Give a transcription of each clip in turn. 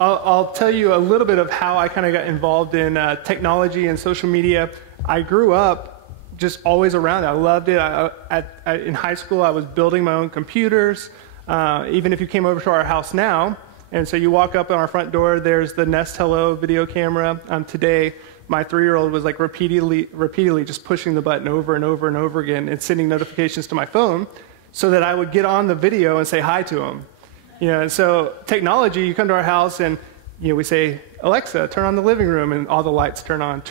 I'll tell you a little bit of how I kind of got involved in technology and social media. I grew up just always around it. I loved it. In high school, I was building my own computers. Even if you came over to our house now, and so you walk up on our front door, there's the Nest Hello video camera. Today, my 3-year-old was like repeatedly just pushing the button over and over and over again and sending notifications to my phone so that I would get on the video and say hi to him. And so technology, you come to our house and we say, Alexa, turn on the living room, and all the lights turn on.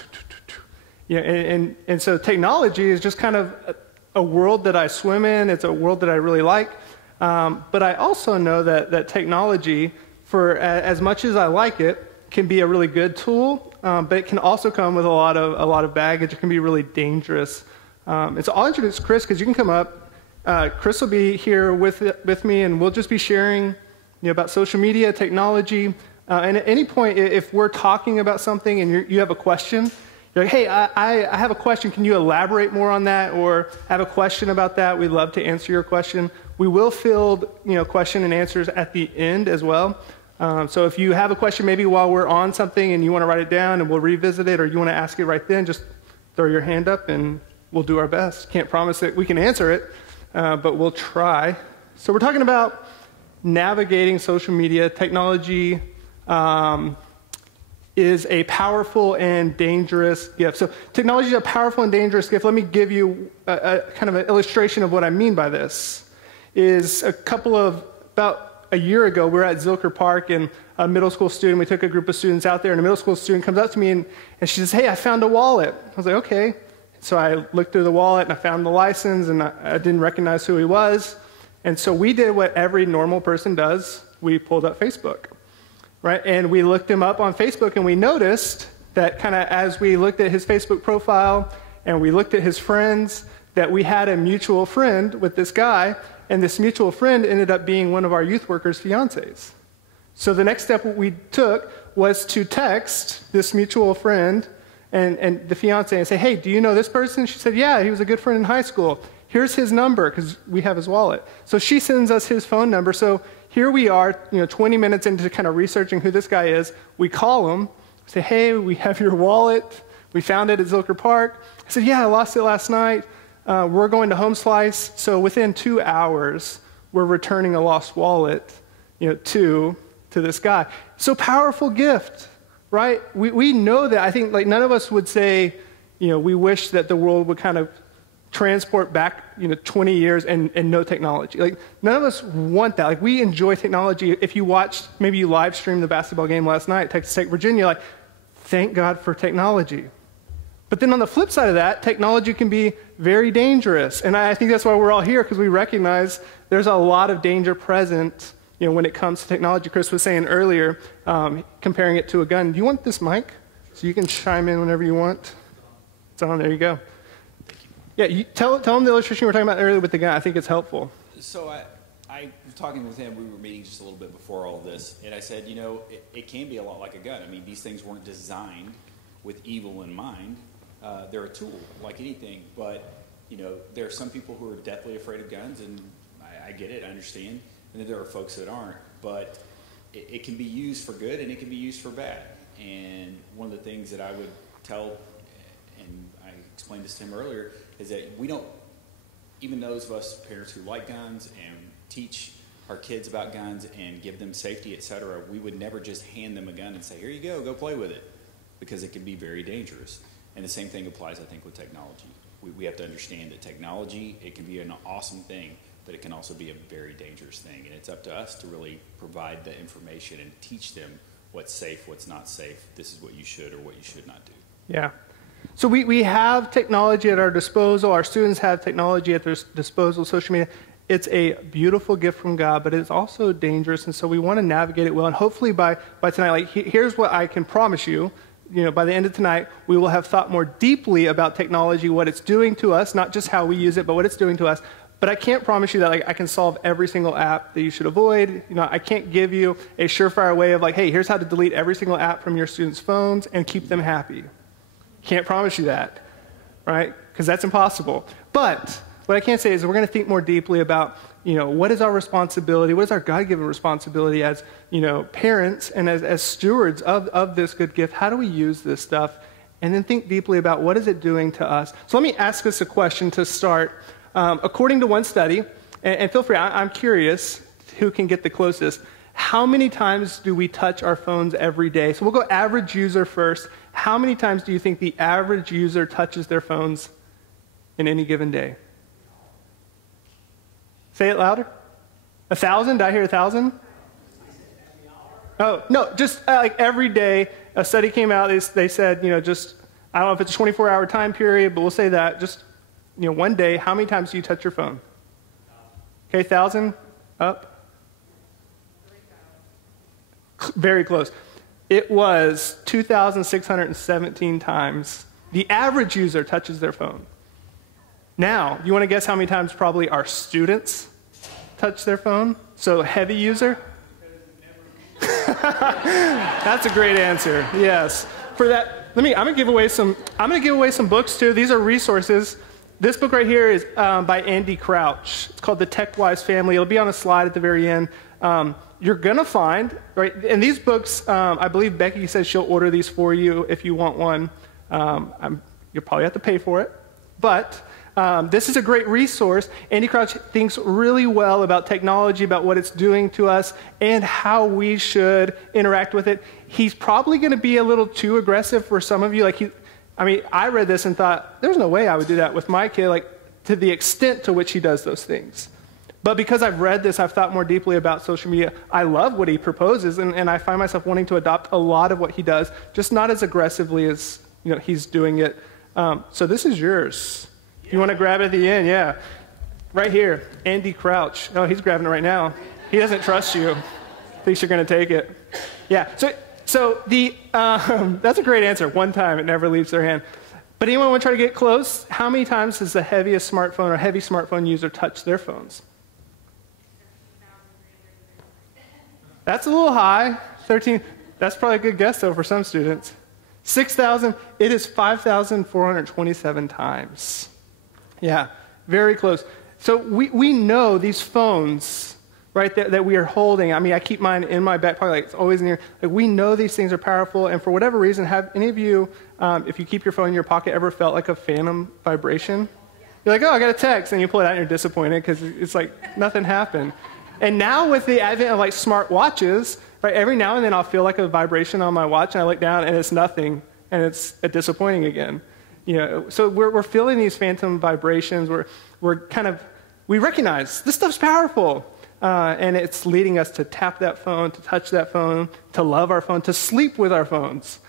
And so technology is just kind of a world that I swim in. It's a world that I really like. But I also know that technology, for as much as I like it, can be a really good tool, but it can also come with a lot of baggage. It can be really dangerous. And so I'll introduce Chris, because you can come up. Chris will be here with me, and we'll just be sharing about social media, technology. And at any point, if we're talking about something and you have a question, you're like, hey, I have a question. Can you elaborate more on that? Or I have a question about that. We'd love to answer your question. We will field question and answers at the end as well. So if you have a question maybe while we're on something and you want to write it down and we'll revisit it, or you want to ask it right then, just throw your hand up and we'll do our best. Can't promise that we can answer it, but we'll try. So we're talking about navigating social media. Technology is a powerful and dangerous gift. So technology is a powerful and dangerous gift. Let me give you a kind of an illustration of what I mean by this. About a year ago, we were at Zilker Park, and a middle school student, we took a group of students out there, and a middle school student comes up to me and she says, hey, I found a wallet. I was like, okay. So I looked through the wallet and I found the license, and I didn't recognize who he was. And so we did what every normal person does. We pulled up Facebook, right? And we looked him up on Facebook, and we noticed that kind of as we looked at his Facebook profile and we looked at his friends, that we had a mutual friend with this guy, and this mutual friend ended up being one of our youth workers' fiancés. So the next step we took was to text this mutual friend and the fiancé and say, hey, do you know this person? She said, yeah, he was a good friend in high school. Here's his number, because we have his wallet. So she sends us his phone number. So here we are, 20 minutes into kind of researching who this guy is. We call him, say, hey, we have your wallet. We found it at Zilker Park. I said, yeah, I lost it last night. We're going to Home Slice. So within 2 hours, we're returning a lost wallet, to this guy. So powerful gift, right? We know that. I think none of us would say, we wish that the world would kind of transport back, 20 years and no technology. None of us want that. We enjoy technology. If you watched, maybe you live streamed the basketball game last night, Texas Tech, Virginia, thank God for technology. But then on the flip side of that, technology can be very dangerous. And I think that's why we're all here, because we recognize there's a lot of danger present, when it comes to technology. Chris was saying earlier, comparing it to a gun. Do you want this mic? So you can chime in whenever you want. It's on, there you go. Yeah, tell them the illustration we were talking about earlier with the gun. I think it's helpful. So I was talking with him. We were meeting just a little bit before all this, and I said, it can be a lot like a gun. I mean, these things weren't designed with evil in mind. They're a tool, like anything. But there are some people who are deathly afraid of guns, and I get it, I understand. And then there are folks that aren't. But it can be used for good, and it can be used for bad. And one of the things that I would tell, and I explained this to him earlier, is that we don't, even those of us parents who like guns and teach our kids about guns and give them safety, etc., we would never just hand them a gun and say, here you go play with it, because it can be very dangerous. And the same thing applies, I think, with technology. We have to understand that technology, it can be an awesome thing, but it can also be a very dangerous thing. And it's up to us to really provide the information and teach them what's safe, what's not safe. This is what you should or what you should not do. Yeah. So we have technology at our disposal. Our students have technology at their disposal, social media. It's a beautiful gift from God, but it's also dangerous, and so we want to navigate it well. And hopefully by tonight, here's what I can promise you. By the end of tonight, we will have thought more deeply about technology, what it's doing to us, not just how we use it, but what it's doing to us. But I can't promise you that I can solve every single app that you should avoid. I can't give you a surefire way of hey, here's how to delete every single app from your students' phones and keep them happy. Can't promise you that, right? Because that's impossible. But what I can say is we're going to think more deeply about, what is our responsibility? What is our God-given responsibility as, parents and as stewards of this good gift? How do we use this stuff? And then think deeply about what is it doing to us. So let me ask us a question to start. According to one study, and feel free, I'm curious who can get the closest. How many times do we touch our phones every day? So we'll go average user first. How many times do you think the average user touches their phones in any given day? Say it louder. 1,000? Did I hear 1,000? Oh, no, just like every day. A study came out, they said, just, I don't know if it's a 24-hour time period, but we'll say that, just, one day, how many times do you touch your phone? Okay, 1,000? Up? Very close. It was 2,617 times the average user touches their phone. Now, you want to guess how many times probably our students touch their phone? So heavy user? That's a great answer. Yes. For that, I'm going to give away some books too. These are resources. This book right here is by Andy Crouch. It's called The Tech-Wise Family. It'll be on a slide at the very end. You're going to find, right, and these books, I believe Becky says she'll order these for you if you want one. You'll probably have to pay for it. But this is a great resource. Andy Crouch thinks really well about technology, about what it's doing to us, and how we should interact with it. He's probably going to be a little too aggressive for some of you. I read this and thought, there's no way I would do that with my kid, to the extent to which he does those things. But because I've read this, I've thought more deeply about social media. I love what he proposes, and I find myself wanting to adopt a lot of what he does, just not as aggressively as he's doing it. So this is yours. If you want to grab it at the end, yeah. Right here, Andy Crouch. Oh, he's grabbing it right now. He doesn't trust you. Thinks you're going to take it. Yeah, so that's a great answer. One time, it never leaves their hand. But anyone want to try to get close? How many times does the heaviest smartphone or heavy smartphone user touch their phones? That's a little high. 13. That's probably a good guess, though, for some students. 6,000. It is 5,427 times. Yeah, very close. So we know these phones, right, that we are holding. I keep mine in my back pocket. It's always in here. We know these things are powerful. And for whatever reason, have any of you, if you keep your phone in your pocket, ever felt like a phantom vibration? You're like, oh, I got a text. And you pull it out and you're disappointed because it's like nothing happened. And now with the advent of smart watches, right, every now and then I'll feel like a vibration on my watch, and I look down and it's nothing, and it's disappointing again. So we're feeling these phantom vibrations. We recognize this stuff's powerful, and it's leading us to tap that phone, to touch that phone, to love our phone, to sleep with our phones,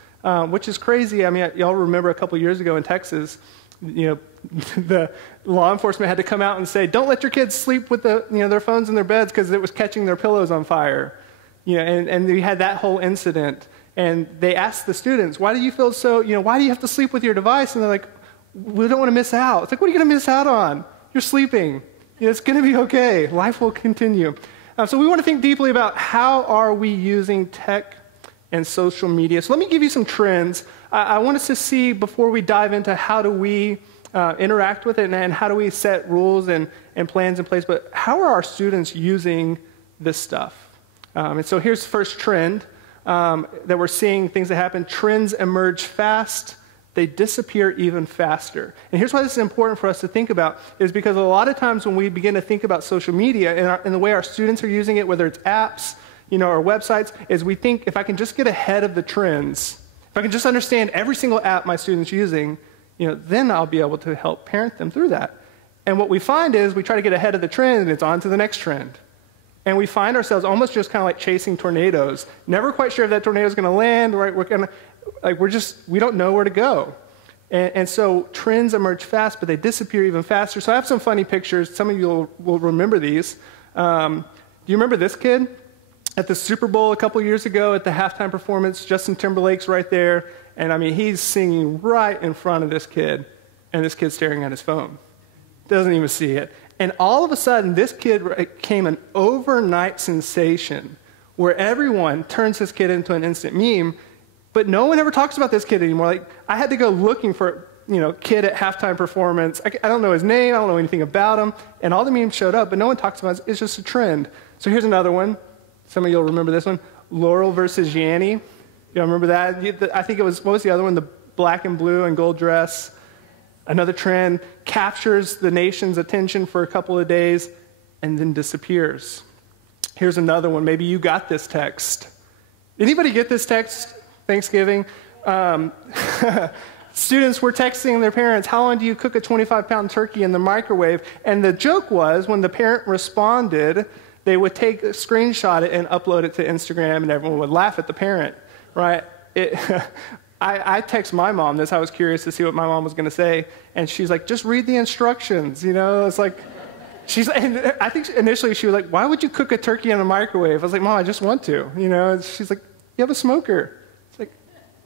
which is crazy. Y'all remember a couple years ago in Texas, the law enforcement had to come out and say, don't let your kids sleep with their phones in their beds because it was catching their pillows on fire. And we had that whole incident. And they asked the students, why do you feel so, why do you have to sleep with your device? And they're like, we don't want to miss out. It's like, what are you going to miss out on? You're sleeping. It's going to be okay. Life will continue. So we want to think deeply about how are we using tech and social media. So let me give you some trends. I want us to see before we dive into how do we interact with it and how do we set rules and plans in place, but how are our students using this stuff? And so here's the first trend that we're seeing things that happen. Trends emerge fast. They disappear even faster. And here's why this is important for us to think about, is because a lot of times when we begin to think about social media and the way our students are using it, whether it's apps, or websites, is we think if I can just get ahead of the trends, if I can just understand every single app my student's using, then I'll be able to help parent them through that. And what we find is we try to get ahead of the trend and it's on to the next trend. And we find ourselves almost just kind of like chasing tornadoes, never quite sure if that tornado is going to land, right? We don't know where to go. And so trends emerge fast, but they disappear even faster. So I have some funny pictures. Some of you will remember these. Do you remember this kid? At the Super Bowl a couple years ago at the halftime performance, Justin Timberlake's right there. And he's singing right in front of this kid, and this kid's staring at his phone. Doesn't even see it. And all of a sudden, this kid became an overnight sensation where everyone turns this kid into an instant meme, but no one ever talks about this kid anymore. I had to go looking for kid at halftime performance. I don't know his name. I don't know anything about him. And all the memes showed up, but no one talks about it. It's just a trend. So here's another one. Some of you will remember this one. Laurel versus Yanny. You remember that? I think it was, what was the other one? The black and blue and gold dress. Another trend. Captures the nation's attention for a couple of days and then disappears. Here's another one. Maybe you got this text. Anybody get this text? Thanksgiving? Students were texting their parents, how long do you cook a 25-pound turkey in the microwave? And the joke was, when the parent responded, they would screenshot it and upload it to Instagram, and everyone would laugh at the parent, right? I text my mom this. I was curious to see what my mom was going to say, and she's like, just read the instructions, It's like, and I think initially she was like, why would you cook a turkey in a microwave? I was like, Mom, I just want to, And she's like, you have a smoker. It's like,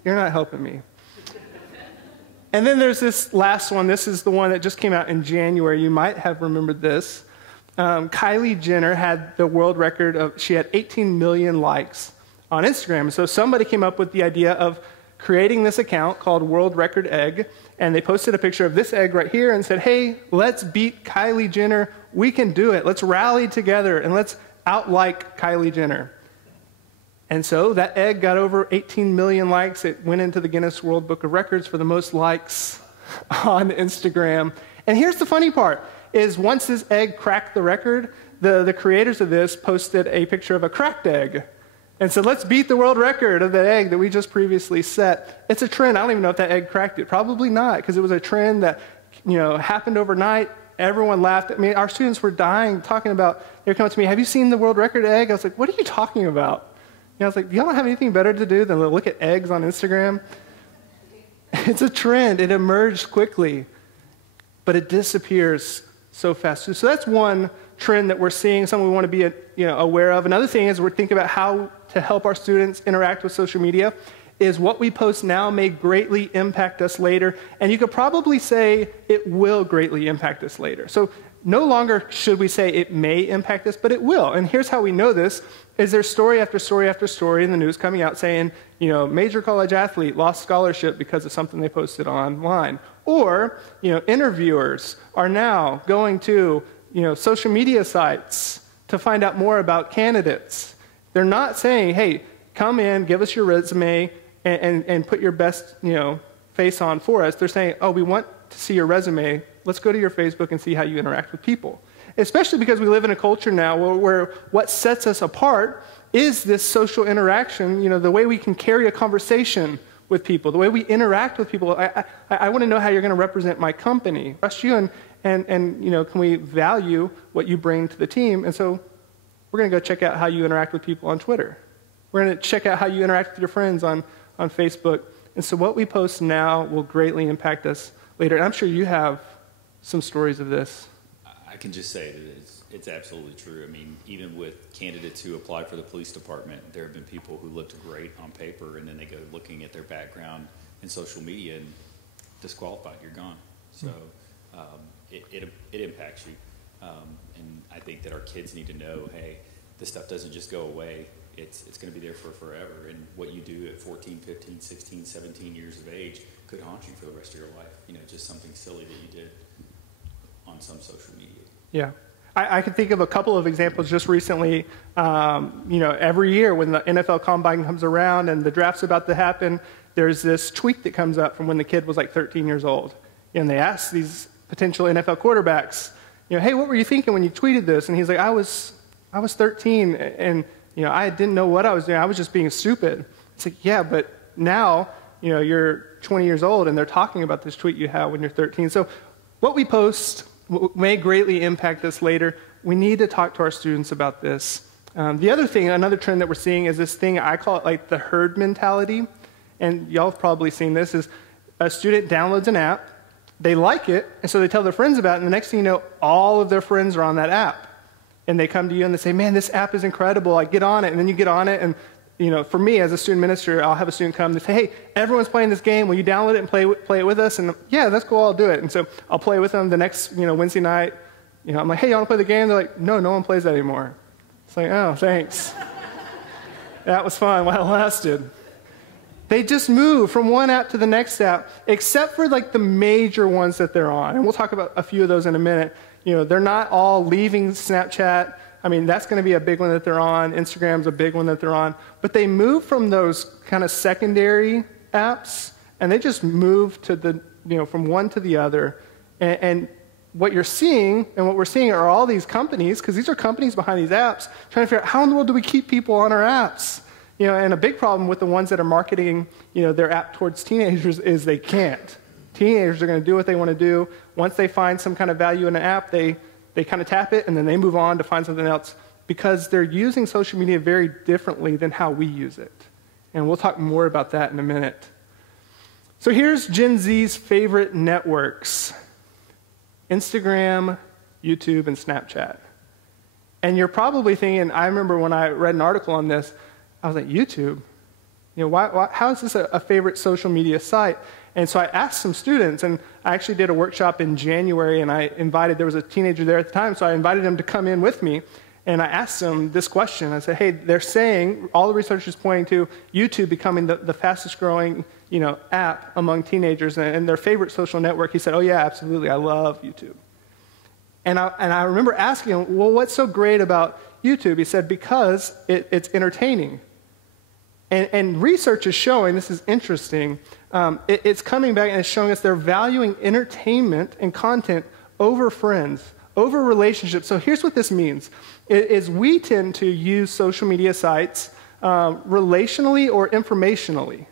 you're not helping me. And then there's this last one. This is the one that just came out in January. You might have remembered this. Kylie Jenner had the world record she had 18 million likes on Instagram. So somebody came up with the idea of creating this account called World Record Egg, and they posted a picture of this egg right here and said, hey, let's beat Kylie Jenner. We can do it. Let's rally together, and let's out-like Kylie Jenner. And so that egg got over 18 million likes. It went into the Guinness World Book of Records for the most likes on Instagram. And here's the funny part, is once this egg cracked the record, the creators of this posted a picture of a cracked egg. And said, let's beat the world record of the egg that we just previously set. It's a trend. I don't even know if that egg cracked it. Probably not, because it was a trend that happened overnight. Everyone laughed. I mean, our students were dying, talking about, they were coming to me, have you seen the world record egg? I was like, what are you talking about? I was like, y'all don't have anything better to do than look at eggs on Instagram? It's a trend. It emerged quickly, but it disappears so fast. So that's one trend that we're seeing, something we want to be aware of. Another thing is we're thinking about how to help our students interact with social media is what we post now may greatly impact us later. And you could probably say it will greatly impact us later. So no longer should we say it may impact us, but it will. And here's how we know this, is there's story after story after story in the news coming out saying, major college athlete lost scholarship because of something they posted online. Or, interviewers are now going to, social media sites to find out more about candidates. They're not saying, hey, come in, give us your resume, and put your best, face on for us. They're saying, oh, we want to see your resume. Let's go to your Facebook and see how you interact with people. Especially because we live in a culture now where what sets us apart is this social interaction, the way we can carry a conversation with people, the way we interact with people. I want to know how you're going to represent my company, trust you, and can we value what you bring to the team? And so we're going to go check out how you interact with people on Twitter. We're going to check out how you interact with your friends on Facebook. And so what we post now will greatly impact us later. And I'm sure you have some stories of this. I can just say that it's absolutely true. I mean, even with candidates who applied for the police department, there have been people who looked great on paper, and then they go looking at their background in social media and disqualified, you're gone. So it impacts you. And I think that our kids need to know, hey, this stuff doesn't just go away. It's going to be there for forever. And what you do at 14, 15, 16, 17 years of age could haunt you for the rest of your life. Just something silly that you did on some social media. Yeah. I can think of a couple of examples just recently. Every year when the NFL Combine comes around and the draft's about to happen, there's this tweet that comes up from when the kid was like 13 years old. And they ask these potential NFL quarterbacks, hey, what were you thinking when you tweeted this? And he's like, I was 13, and I didn't know what I was doing. I was just being stupid. It's like, yeah, but now, you're 20 years old, and they're talking about this tweet you had when you're 13. So what we post may greatly impact us later. We need to talk to our students about this. The other thing, another trend that we're seeing is this thing, I call it like the herd mentality. And y'all have probably seen this, is a student downloads an app, they like it, and so they tell their friends about it, and the next thing you know, all of their friends are on that app. And they come to you and they say, man, this app is incredible, get on it. And then you get on it, and for me as a student minister, I'll have a student come and say, hey, everyone's playing this game, will you download it and play it with us? And yeah, that's cool, I'll do it. And so I'll play with them the next Wednesday night. I'm like, hey, you want to play the game? They're like, no one plays that anymore. It's like, oh, thanks. That was fun while it lasted. They just move from one app to the next app, except for like the major ones that they're on. And we'll talk about a few of those in a minute. They're not all leaving Snapchat. I mean, that's going to be a big one that they're on. Instagram's a big one that they're on. But they move from those kind of secondary apps, and they just move to from one to the other. And what you're seeing, and what we're seeing are all these companies, because these are companies behind these apps, trying to figure out how in the world do we keep people on our apps? And a big problem with the ones that are marketing, their app towards teenagers is they can't. Teenagers are going to do what they want to do. Once they find some kind of value in an app, they kind of tap it, and then they move on to find something else because they're using social media very differently than how we use it. And we'll talk more about that in a minute. So here's Gen Z's favorite networks: Instagram, YouTube, and Snapchat. And you're probably thinking, I remember when I read an article on this, I was like, YouTube? How is this a favorite social media site? And so I asked some students, and I actually did a workshop in January, and there was a teenager there at the time, so I invited him to come in with me, and I asked him this question. I said, hey, they're saying, all the research is pointing to YouTube becoming the fastest growing app among teenagers and their favorite social network. He said, oh yeah, absolutely, I love YouTube. And I remember asking him, well, what's so great about YouTube? He said, because it's entertaining. And research is showing, this is interesting, it's coming back and it's showing us they're valuing entertainment and content over friends, over relationships. So here's what this means, is we tend to use social media sites relationally or informationally.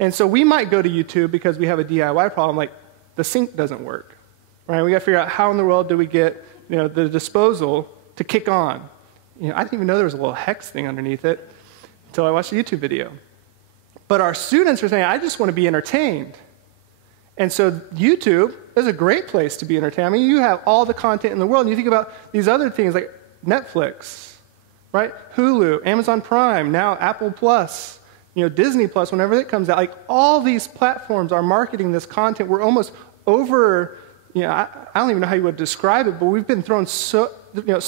And so we might go to YouTube because we have a DIY problem, like the sink doesn't work, right? We got to figure out how in the world do we get the disposal to kick on. I didn't even know there was a little hex thing underneath it until I watched a YouTube video. But our students are saying, I just want to be entertained. And so YouTube is a great place to be entertained. I mean, you have all the content in the world, and you think about these other things like Netflix, right? Hulu, Amazon Prime, now Apple Plus, Disney Plus, whenever it comes out. Like, all these platforms are marketing this content. We're almost over, I don't even know how you would describe it, but we've been thrown so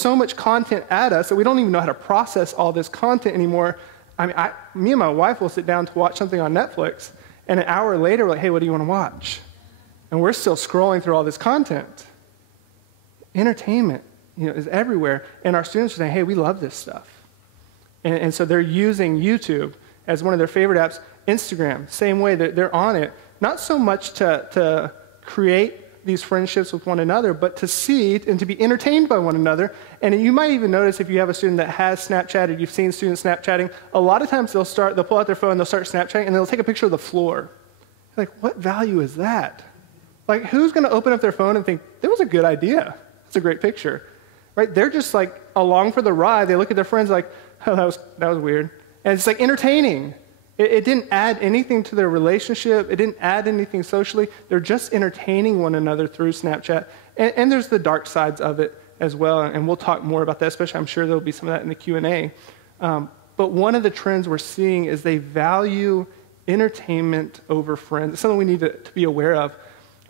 much content at us that we don't even know how to process all this content anymore. I mean, me and my wife will sit down to watch something on Netflix, and an hour later, we're like, hey, what do you want to watch? And we're still scrolling through all this content. Entertainment, is everywhere, and our students are saying, hey, we love this stuff. And so they're using YouTube as one of their favorite apps. Instagram, same way, they're on it. Not so much to create these friendships with one another, but to see and to be entertained by one another. And you might even notice if you have a student that has Snapchatted, you've seen students Snapchatting, a lot of times they'll pull out their phone, they'll start Snapchatting, and they'll take a picture of the floor. Like, what value is that? Like, who's going to open up their phone and think, that was a good idea? That's a great picture. Right? They're just like along for the ride. They look at their friends like, oh, that was weird. And it's like entertaining. It didn't add anything to their relationship. It didn't add anything socially. They're just entertaining one another through Snapchat. And there's the dark sides of it as well, and we'll talk more about that, especially I'm sure there'll be some of that in the Q&A. But one of the trends we're seeing is they value entertainment over friends. It's something we need to be aware of.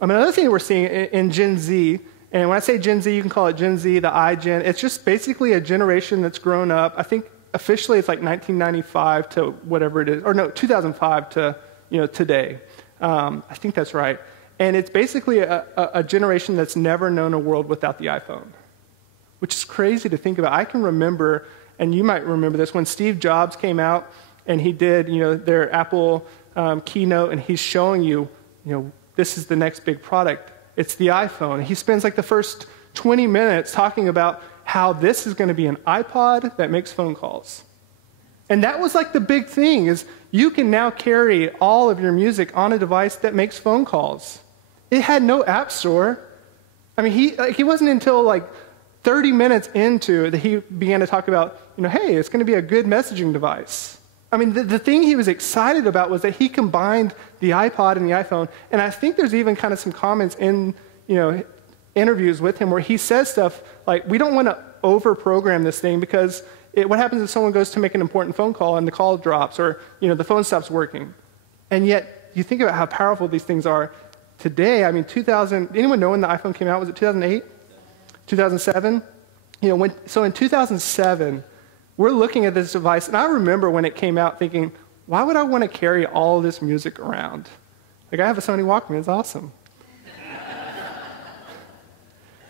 Another thing we're seeing in Gen Z, and when I say Gen Z, you can call it Gen Z, the iGen. It's just basically a generation that's grown up. I think officially it's like 1995 to whatever it is, or no, 2005 to today. I think that's right. And it's basically a generation that's never known a world without the iPhone, which is crazy to think about. I can remember, and you might remember this, when Steve Jobs came out and he did their Apple keynote, and he's showing you, this is the next big product. It's the iPhone. He spends like the first 20 minutes talking about how this is going to be an iPod that makes phone calls. And that was like the big thing, is you can now carry all of your music on a device that makes phone calls. It had no app store. I mean, he wasn't until like 30 minutes into that he began to talk about, hey, it's going to be a good messaging device. I mean, the thing he was excited about was that he combined the iPod and the iPhone. And I think there's even kind of some comments in, interviews with him where he says stuff like, we don't want to over-program this thing because what happens if someone goes to make an important phone call and the call drops, or the phone stops working? And yet, you think about how powerful these things are today. I mean, anyone know when the iPhone came out? Was it 2008? 2007? So in 2007, we're looking at this device, and I remember when it came out thinking, why would I want to carry all this music around? Like, I have a Sony Walkman. It's awesome.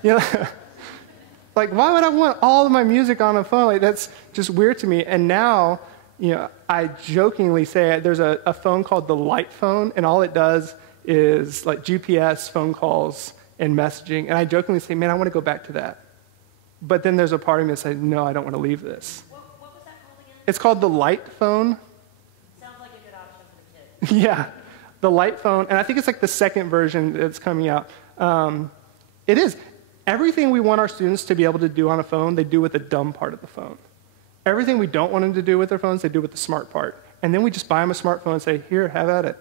You know, like, why would I want all of my music on a phone? Like, that's just weird to me. And now, you know, I jokingly say there's a phone called the Light phone, and all it does is like GPS phone calls and messaging. And I jokingly say, man, I want to go back to that. But then there's a part of me that says, no, I don't want to leave this. What was that called again? It's called the Light phone. Sounds like a good option for kids. Yeah, the Light phone. And I think it's like the second version that's coming out. It is. Everything we want our students to be able to do on a phone, they do with the dumb part of the phone. Everything we don't want them to do with their phones, they do with the smart part. And then we just buy them a smartphone and say, here, have at it.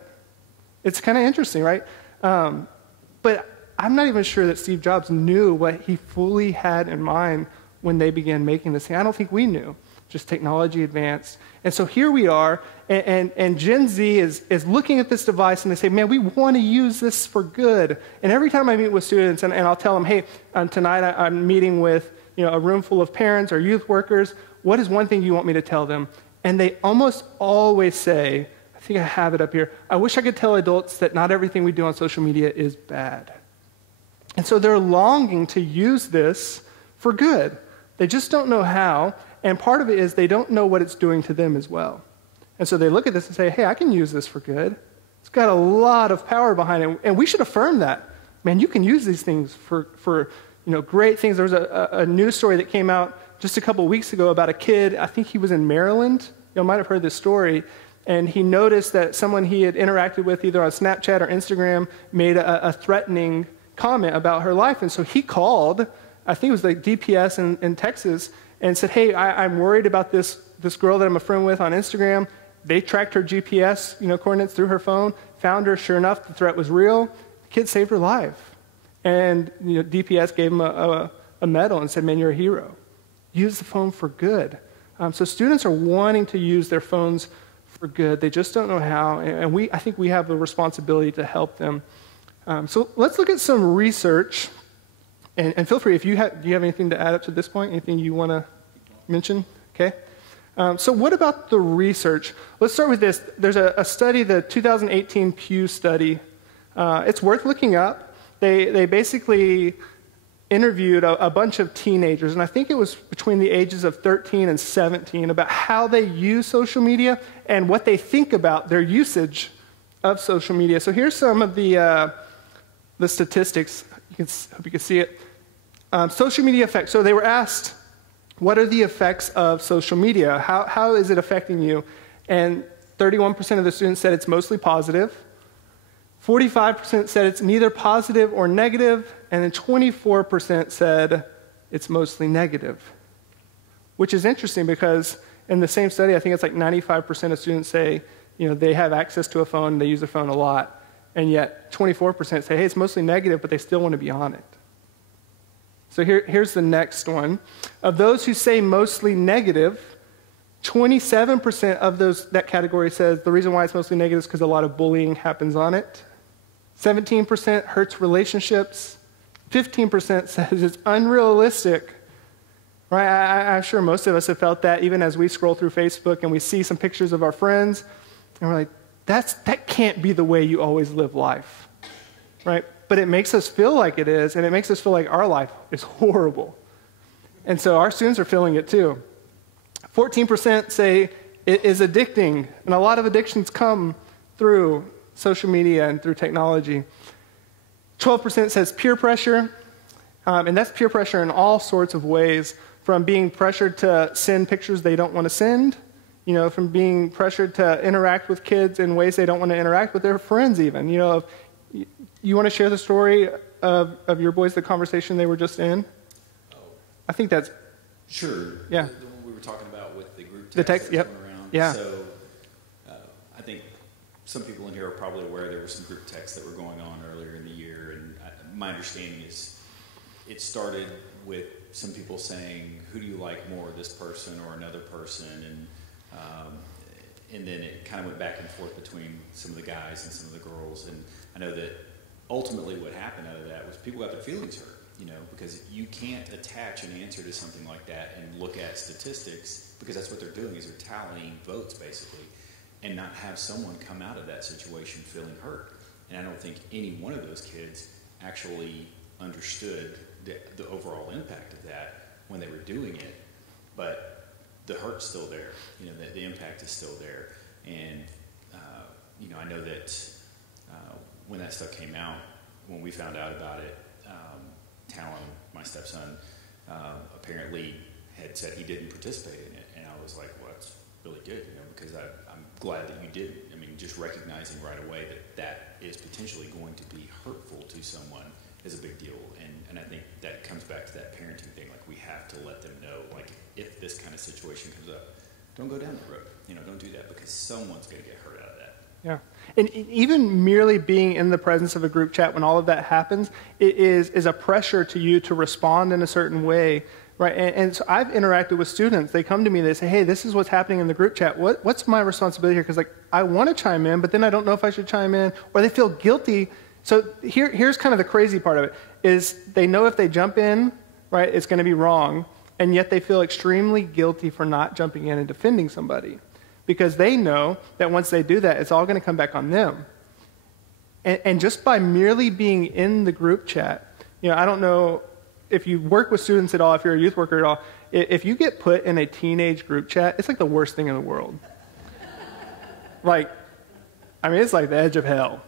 It's kind of interesting, right? But I'm not even sure that Steve Jobs knew what he fully had in mind when they began making this thing. I don't think we knew. Just technology advanced. And so here we are, and Gen Z is looking at this device, and they say, man, we want to use this for good. And every time I meet with students, and I'll tell them, hey, tonight I'm meeting with a room full of parents or youth workers. What is one thing you want me to tell them? And they almost always say, I think I have it up here, I wish I could tell adults that not everything we do on social media is bad. And so they're longing to use this for good. They just don't know how. And part of it is they don't know what it's doing to them as well. And so they look at this and say, hey, I can use this for good. It's got a lot of power behind it. And we should affirm that. Man, you can use these things for great things. There was a news story that came out just a couple weeks ago about a kid. I think he was in Maryland. You might have heard this story. And he noticed that someone he had interacted with either on Snapchat or Instagram made a threatening comment about her life. And so he called, I think it was like DPS in Texas, and said, hey, I'm worried about this girl that I'm a friend with on Instagram. They tracked her GPS coordinates through her phone, found her. Sure enough, the threat was real. The kid saved her life. And DPS gave him a medal and said, man, you're a hero. Use the phone for good. So students are wanting to use their phones for good. They just don't know how. And I think we have a responsibility to help them. So let's look at some research. And feel free, do you have anything to add up to this point? Anything you want to mention? Okay. So what about the research? Let's start with this. There's a study, the 2018 Pew study. It's worth looking up. They basically interviewed a bunch of teenagers, and I think it was between the ages of 13 and 17, about how they use social media and what they think about their usage of social media. So here's some of the statistics. Hope you can see it. Social media effects. So they were asked, what are the effects of social media? How is it affecting you? And 31% of the students said it's mostly positive. 45% said it's neither positive or negative. And then 24% said it's mostly negative. Which is interesting because in the same study, I think it's like 95% of students say, they have access to a phone, they use their phone a lot. And yet 24% say, hey, it's mostly negative, but they still want to be on it. So here's the next one. Of those who say mostly negative, 27% of that category says the reason why it's mostly negative is because a lot of bullying happens on it. 17% hurts relationships. 15% says it's unrealistic. Right? I'm sure most of us have felt that even as we scroll through Facebook and we see some pictures of our friends, and we're like, that can't be the way you always live life. Right? But it makes us feel like it is, and it makes us feel like our life is horrible. And so our students are feeling it too. 14% say it is addicting, and a lot of addictions come through social media and through technology. 12% says peer pressure, and that's peer pressure in all sorts of ways, from being pressured to send pictures they don't want to send, from being pressured to interact with kids in ways they don't want to interact with their friends even. You want to share the story of your boys, the conversation they were just in? Oh. I think that's... Sure. Yeah. The one we were talking about with the group text, the text, that's yep. going around. Yeah. So I think some people in here are probably aware there were some group texts that were going on earlier in the year. And my understanding is it started with some people saying, who do you like more, this person or another person? And then it kind of went back and forth between some of the guys and some of the girls. And I know that ultimately what happened out of that was people got their feelings hurt, because you can't attach an answer to something like that and look at statistics, because that's what they're doing is they're tallying votes basically. and not have someone come out of that situation feeling hurt. And I don't think any one of those kids actually understood the overall impact of that when they were doing it, but the hurt's still there. The impact is still there. And, I know that when that stuff came out, when we found out about it, Talon, my stepson, apparently had said he didn't participate in it. And I was like, well, that's really good, because I'm glad that you didn't. I mean, just recognizing right away that is potentially going to be hurtful to someone is a big deal. And I think that comes back to that parenting thing. Like, we have to let them know, like, if this kind of situation comes up, don't go down that road. Don't do that, because someone's going to get hurt out of that. Yeah. And even merely being in the presence of a group chat when all of that happens, it is a pressure to you to respond in a certain way, right? And so I've interacted with students. They come to me, they say, hey, this is what's happening in the group chat. What's my responsibility here? Because, like, I want to chime in, but then I don't know if I should chime in, or they feel guilty. So here's kind of the crazy part of it, is they know if they jump in, right, it's going to be wrong, and yet they feel extremely guilty for not jumping in and defending somebody, because they know that once they do that, it's all going to come back on them. And just by merely being in the group chat, I don't know if you work with students at all, if you're a youth worker at all, if you get put in a teenage group chat, it's like the worst thing in the world. It's like the edge of hell.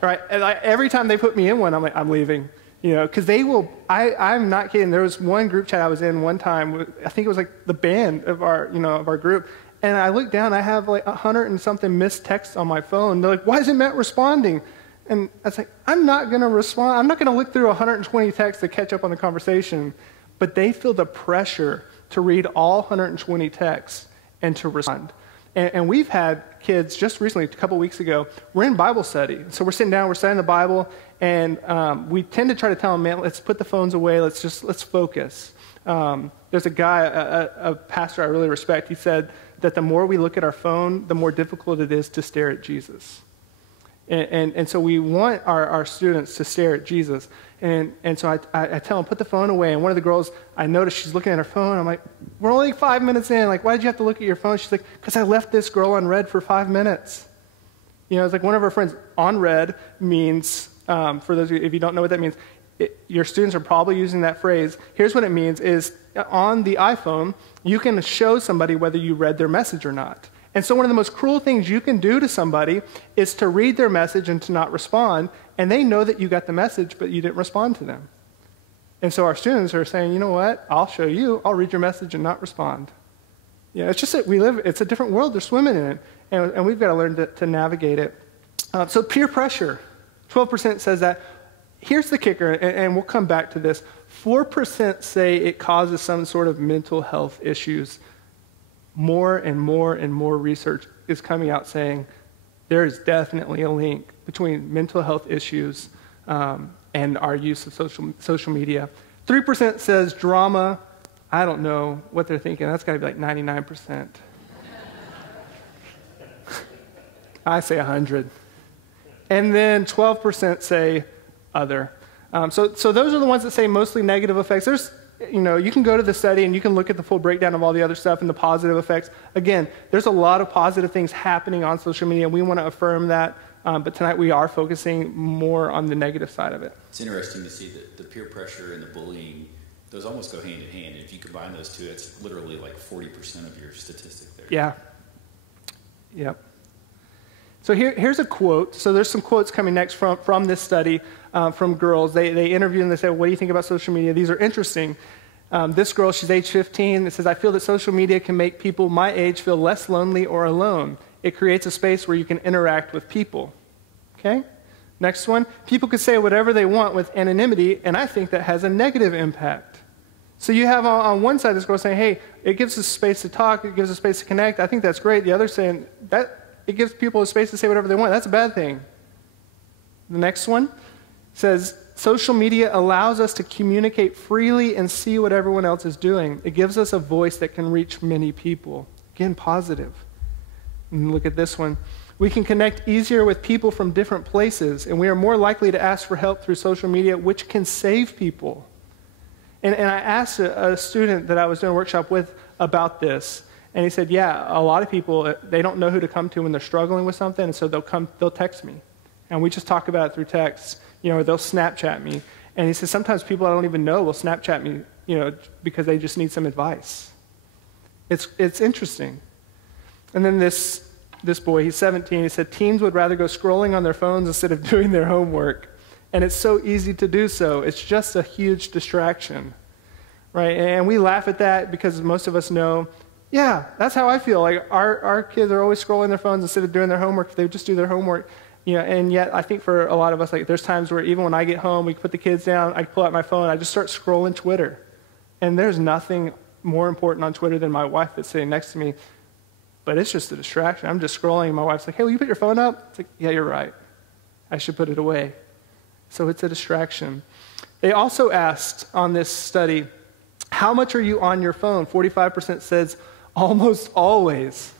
Right? And every time they put me in one, I'm like, I'm leaving. Because they will, I'm not kidding. There was one group chat I was in one time, I think it was like the band of our group. And I looked down, I have like 100 and something missed texts on my phone. They're like, why isn't Matt responding? And I was like, I'm not going to respond. I'm not going to look through 120 texts to catch up on the conversation. But they feel the pressure to read all 120 texts and to respond. And we've had kids just recently, a couple weeks ago, we're in Bible study. So we're sitting down, we're studying the Bible, and we tend to try to tell them, man, let's put the phones away, let's focus. There's a guy, a pastor I really respect, he said that the more we look at our phone, the more difficult it is to stare at Jesus. And so we want our students to stare at Jesus. And so I tell them, put the phone away. And one of the girls, I noticed she's looking at her phone. I'm like, we're only 5 minutes in. Like, why did you have to look at your phone? She's like, because I left this girl on red for 5 minutes. It's like one of our friends, on red means, for those of you, if you don't know what that means, your students are probably using that phrase. Here's what it means is, on the iPhone, you can show somebody whether you read their message or not. And so one of the most cruel things you can do to somebody is to read their message and to not respond, and they know that you got the message, but you didn't respond to them. And so our students are saying, you know what, I'll show you, I'll read your message and not respond. It's just that it's a different world they're swimming in, and we've got to learn to navigate it. So peer pressure, 12% says that. Here's the kicker, and we'll come back to this. 4% say it causes some sort of mental health issues. More and more and more research is coming out saying there is definitely a link between mental health issues and our use of social media. 3% says drama. I don't know what they're thinking. That's got to be like 99%. I say 100. And then 12% say other. So those are the ones that say mostly negative effects. There's, you can go to the study and you can look at the full breakdown of all the other stuff and the positive effects. Again, there's a lot of positive things happening on social media, and we want to affirm that. But tonight we are focusing more on the negative side of it. It's interesting to see that the peer pressure and the bullying, those almost go hand in hand. And if you combine those two, it's literally like 40% of your statistic there. Yeah. Yep. So here's a quote. So there's some quotes coming next from this study from girls. They interviewed and they said, what do you think about social media? These are interesting. This girl, she's age 15. It says, I feel that social media can make people my age feel less lonely or alone. It creates a space where you can interact with people. Okay? Next one. People could say whatever they want with anonymity, and I think that has a negative impact. So you have on one side this girl saying, hey, it gives us space to talk, it gives us space to connect. I think that's great. The other saying that it gives people a space to say whatever they want. That's a bad thing. The next one says, social media allows us to communicate freely and see what everyone else is doing. It gives us a voice that can reach many people. Again, positive. And look at this one. We can connect easier with people from different places, and we are more likely to ask for help through social media, which can save people. And I asked a student that I was doing a workshop with about this, And he said, yeah, a lot of people, they don't know who to come to when they're struggling with something, and so they'll text me. And we just talk about it through text, or they'll Snapchat me. And he says sometimes people I don't even know will Snapchat me, because they just need some advice. It's interesting. And then this boy, he's 17, he said teens would rather go scrolling on their phones instead of doing their homework. And it's so easy to do so. It's just a huge distraction, right? And we laugh at that because most of us know, yeah, that's how I feel. Like our kids are always scrolling their phones instead of doing their homework. If they would just do their homework, and yet I think for a lot of us, like there's times where even when I get home, we put the kids down, I pull out my phone, I just start scrolling Twitter. And there's nothing more important on Twitter than my wife that's sitting next to me. But it's just a distraction. I'm just scrolling, and my wife's like, hey, will you put your phone up? It's like, yeah, you're right. I should put it away. So it's a distraction. They also asked on this study, how much are you on your phone? 45% says almost always.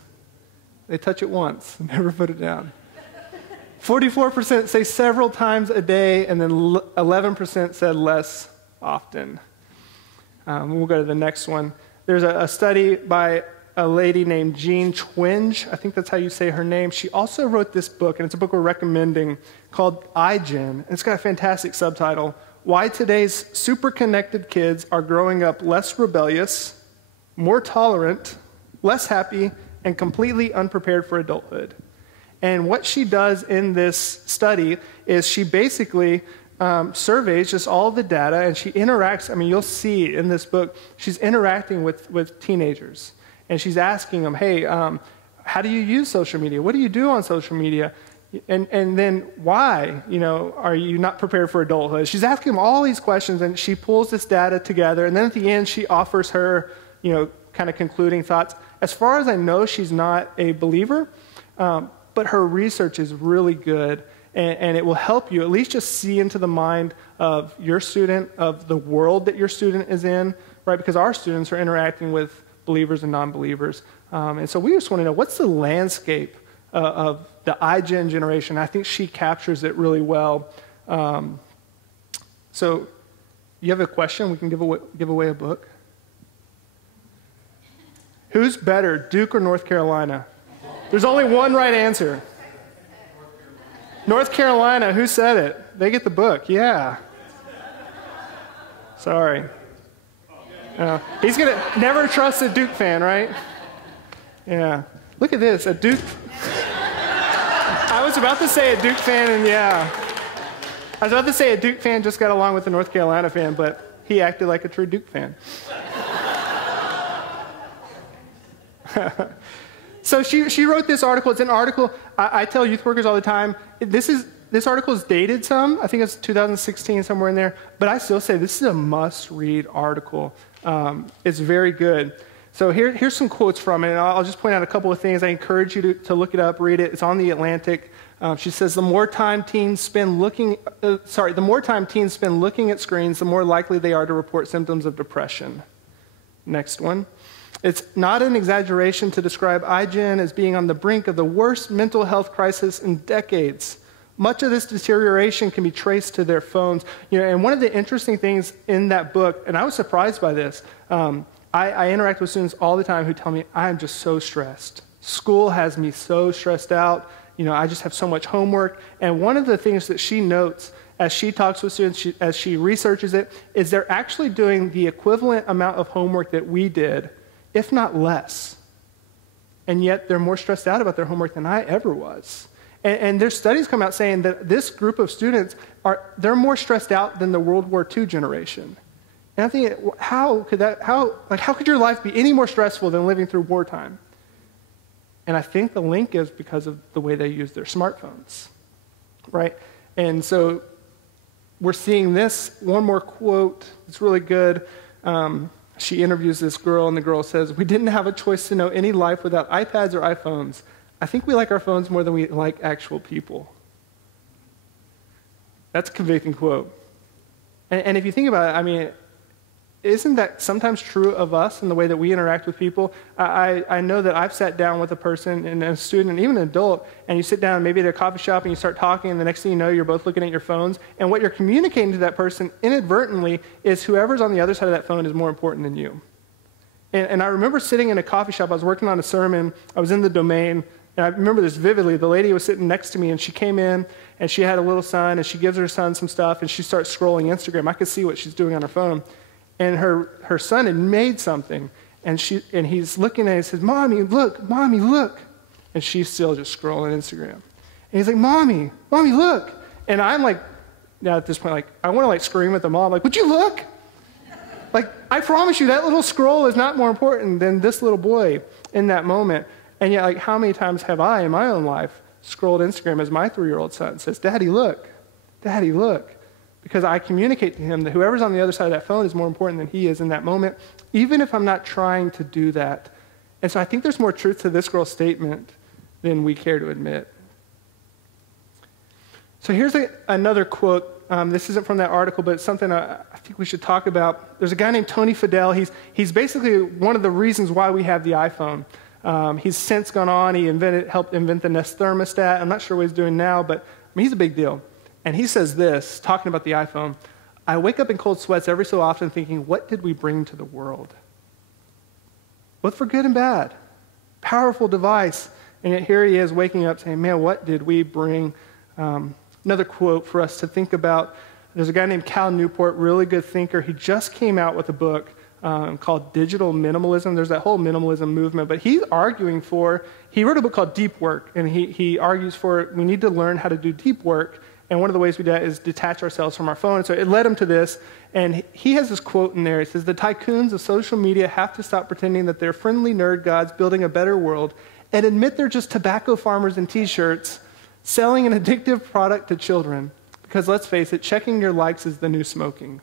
They touch it once, never put it down. 44% say several times a day, and then 11% said less often. We'll go to the next one. There's a study by a lady named Jean Twenge. I think that's how you say her name. She also wrote this book, and it's a book we're recommending, called iGen. And it's got a fantastic subtitle, Why Today's Super Connected Kids Are Growing Up Less Rebellious, More Tolerant, Less Happy, and Completely Unprepared for Adulthood. And what she does in this study is she basically surveys just all the data, and she interacts. I mean, you'll see in this book, she's interacting with teenagers. And she's asking them, hey, how do you use social media? What do you do on social media? And then why, are you not prepared for adulthood? She's asking them all these questions, and she pulls this data together. And then at the end, she offers her, kind of concluding thoughts. As far as I know, she's not a believer, but her research is really good. And it will help you at least just see into the mind of your student, of the world that your student is in, right? Because our students are interacting with believers and non-believers. And so we just want to know, what's the landscape of the iGen generation? I think she captures it really well. So you have a question? We can give away a book. Who's better, Duke or North Carolina? There's only one right answer. North Carolina, who said it? They get the book, yeah. Sorry. He's going to never trust a Duke fan, right? Yeah. Look at this, a Duke. I was about to say a Duke fan, and yeah. I was about to say a Duke fan just got along with a North Carolina fan, but he acted like a true Duke fan. So she wrote this article. It's an article, I tell youth workers all the time, this article is dated some. I think it's 2016, somewhere in there. But I still say this is a must-read article. It's very good. So here's some quotes from it, and I'll just point out a couple of things. I encourage you to look it up, read it. It's on The Atlantic. She says, the more time teens spend looking at screens, the more likely they are to report symptoms of depression. Next one. It's not an exaggeration to describe iGen as being on the brink of the worst mental health crisis in decades. Much of this deterioration can be traced to their phones. And one of the interesting things in that book, and I was surprised by this, I interact with students all the time who tell me, I'm just so stressed. School has me so stressed out. I just have so much homework. And one of the things that she notes as she talks with students, as she researches it, is they're actually doing the equivalent amount of homework that we did, if not less. And yet they're more stressed out about their homework than I ever was. And there's studies come out saying that this group of students, they're more stressed out than the World War II generation. And I'm thinking, how could your life be any more stressful than living through wartime? And I think the link is because of the way they use their smartphones, right? And so we're seeing this. One more quote. It's really good. She interviews this girl, and the girl says, we didn't have a choice to know any life without iPads or iPhones. I think we like our phones more than we like actual people. That's a convicting quote. And if you think about it, I mean, isn't that sometimes true of us in the way that we interact with people? I know that I've sat down with a person, and a student, and even an adult, and you sit down maybe at a coffee shop and you start talking, and the next thing you know, you're both looking at your phones, and what you're communicating to that person inadvertently is whoever's on the other side of that phone is more important than you. And I remember sitting in a coffee shop. I was working on a sermon. I was in the domain. And I remember this vividly. The lady was sitting next to me, and she came in, and she had a little son, and she gives her son some stuff, and she starts scrolling Instagram. I could see what she's doing on her phone. And her son had made something, and he's looking at it and says, Mommy, look. And she's still just scrolling Instagram. And he's like, Mommy, look. And I'm like, now at this point, like, I want to like scream at the mom, like, would you look? Like, I promise you, that little scroll is not more important than this little boy in that moment. And yet, like, how many times have I, in my own life, scrolled Instagram as my 3-year-old son says, Daddy, look. Daddy, look. Because I communicate to him that whoever's on the other side of that phone is more important than he is in that moment, even if I'm not trying to do that. And so I think there's more truth to this girl's statement than we care to admit. So here's another quote. This isn't from that article, but it's something I think we should talk about. There's a guy named Tony Fadell. He's basically one of the reasons why we have the iPhone. He's since gone on. He helped invent the Nest thermostat. I'm not sure what he's doing now, but he's a big deal. And he says this, talking about the iPhone, I wake up in cold sweats every so often thinking, what did we bring to the world? Both for good and bad. Powerful device. And yet here he is waking up saying, man, what did we bring? Another quote for us to think about. There's a guy named Cal Newport, really good thinker. He just came out with a book called Digital Minimalism. There's that whole minimalism movement, but he's arguing he wrote a book called Deep Work, and he argues for we need to learn how to do deep work, and one of the ways we do that is detach ourselves from our phone. So it led him to this, and he has this quote in there. He says, the tycoons of social media have to stop pretending that they're friendly nerd gods building a better world and admit they're just tobacco farmers in T-shirts selling an addictive product to children. Because let's face it, checking your likes is the new smoking.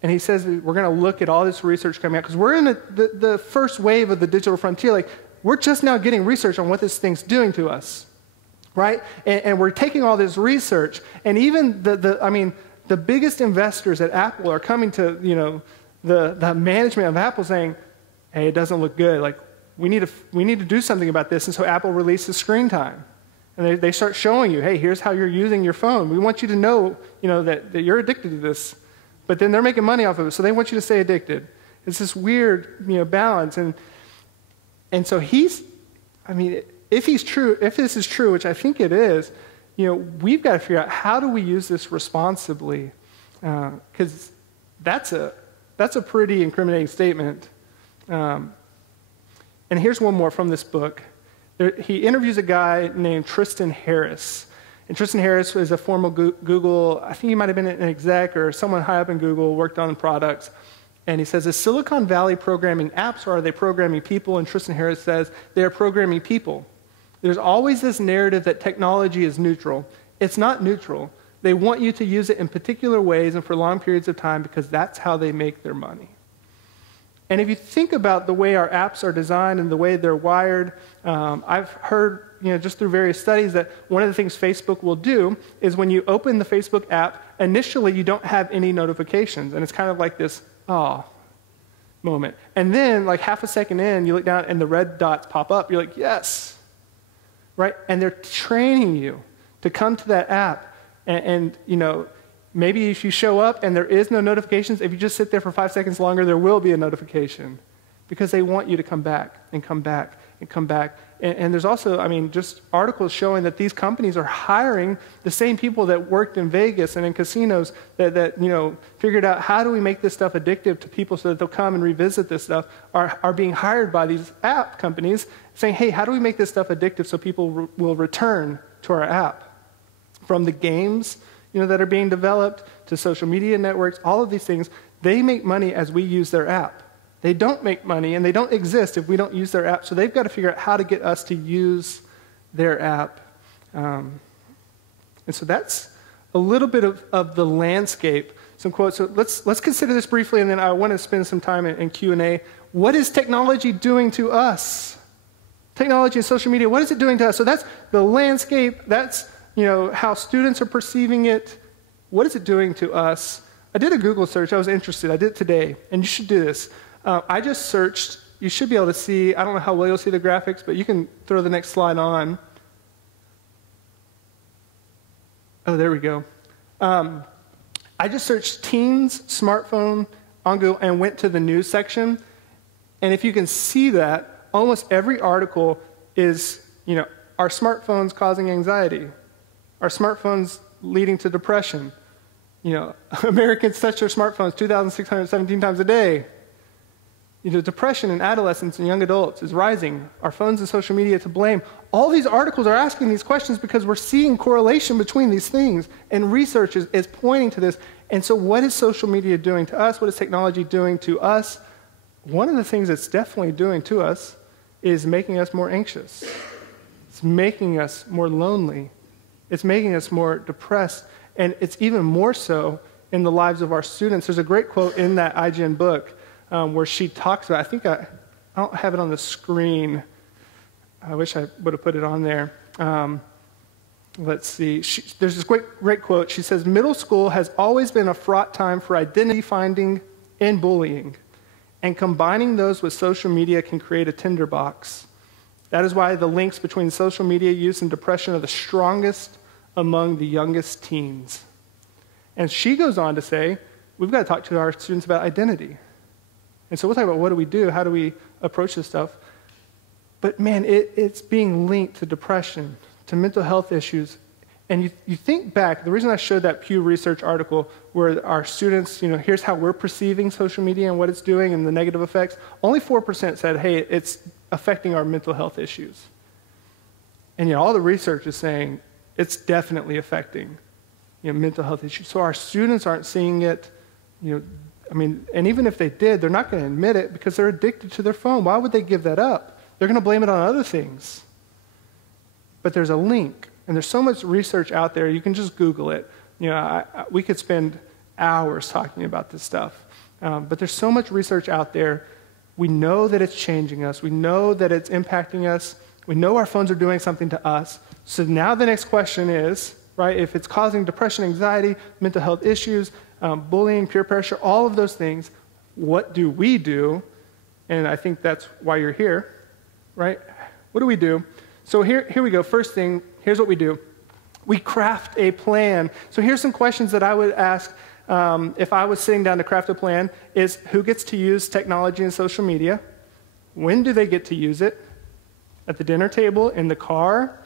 And he says we're going to look at all this research coming out, because we're in the first wave of the digital frontier. Like, we're just now getting research on what this thing's doing to us, right? And we're taking all this research, and even the biggest investors at Apple are coming to the management of Apple saying, hey, it doesn't look good. Like, we need to do something about this. And so Apple releases screen time. And they start showing you, hey, here's how you're using your phone. We want you to know, that you're addicted to this. But then they're making money off of it, so they want you to stay addicted. It's this weird, balance. And so if this is true, which I think it is, we've got to figure out how do we use this responsibly, because that's a pretty incriminating statement. And here's one more from this book. He interviews a guy named Tristan Harris. And Tristan Harris is a former Google, I think he might have been an exec or someone high up in Google, worked on products. And he says, is Silicon Valley programming apps, or are they programming people? And Tristan Harris says, they're programming people. There's always this narrative that technology is neutral. It's not neutral. They want you to use it in particular ways and for long periods of time because that's how they make their money. And if you think about the way our apps are designed and the way they're wired, I've heard, just through various studies that one of the things Facebook will do is when you open the Facebook app, initially you don't have any notifications. And it's kind of like this, moment. And then like half a second in, you look down and the red dots pop up. You're like, yes, right? And they're training you to come to that app and maybe if you show up and there is no notifications, if you just sit there for 5 seconds longer, there will be a notification because they want you to come back and come back and come back. And there's also, just articles showing that these companies are hiring the same people that worked in Vegas and in casinos that figured out how do we make this stuff addictive to people so that they'll come and revisit this stuff, are being hired by these app companies saying, hey, how do we make this stuff addictive so people will return to our app? From the games that are being developed, to social media networks, all of these things, they make money as we use their app. They don't make money and they don't exist if we don't use their app. So they've got to figure out how to get us to use their app. And so that's a little bit of the landscape. Some quotes. So let's consider this briefly, and then I want to spend some time in Q&A. What is technology doing to us? Technology and social media, what is it doing to us? So that's the landscape. That's how students are perceiving it. What is it doing to us? I did a Google search. I was interested. I did it today, and you should do this. I just searched. You should be able to see. I don't know how well you'll see the graphics, but you can throw the next slide on. Oh, there we go. I just searched teens smartphone on Google and went to the news section. And if you can see that, almost every article is, are smartphones causing anxiety? Are smartphones leading to depression? Americans touch their smartphones 2,617 times a day. Depression in adolescents and young adults is rising. Are phones and social media to blame? All these articles are asking these questions because we're seeing correlation between these things, and research is pointing to this. And so what is social media doing to us? What is technology doing to us? One of the things it's definitely doing to us is making us more anxious. It's making us more lonely. It's making us more depressed. And it's even more so in the lives of our students. There's a great quote in that IGN book where she talks about, I don't have it on the screen. I wish I would have put it on there. Let's see. There's this great quote. She says, middle school has always been a fraught time for identity finding and bullying. And combining those with social media can create a tinderbox. That is why the links between social media use and depression are the strongest among the youngest teens. And she goes on to say, we've got to talk to our students about identity. And so we'll talk about what do we do, how do we approach this stuff. But man, it's being linked to depression, to mental health issues. And you think back, the reason I showed that Pew Research article where our students, here's how we're perceiving social media and what it's doing and the negative effects, only 4% said, hey, it's affecting our mental health issues. And all the research is saying it's definitely affecting mental health issues. So our students aren't seeing it, and even if they did, they're not going to admit it because they're addicted to their phone. Why would they give that up? They're going to blame it on other things. But there's a link. And there's so much research out there, you can just Google it. We could spend hours talking about this stuff. But there's so much research out there. We know that it's changing us. We know that it's impacting us. We know our phones are doing something to us. So now the next question is, right, if it's causing depression, anxiety, mental health issues, bullying, peer pressure, all of those things, what do we do? And I think that's why you're here, right? What do we do? So here we go. First thing, here's what we do. We craft a plan. So here's some questions that I would ask if I was sitting down to craft a plan is who gets to use technology and social media? When do they get to use it? At the dinner table, in the car?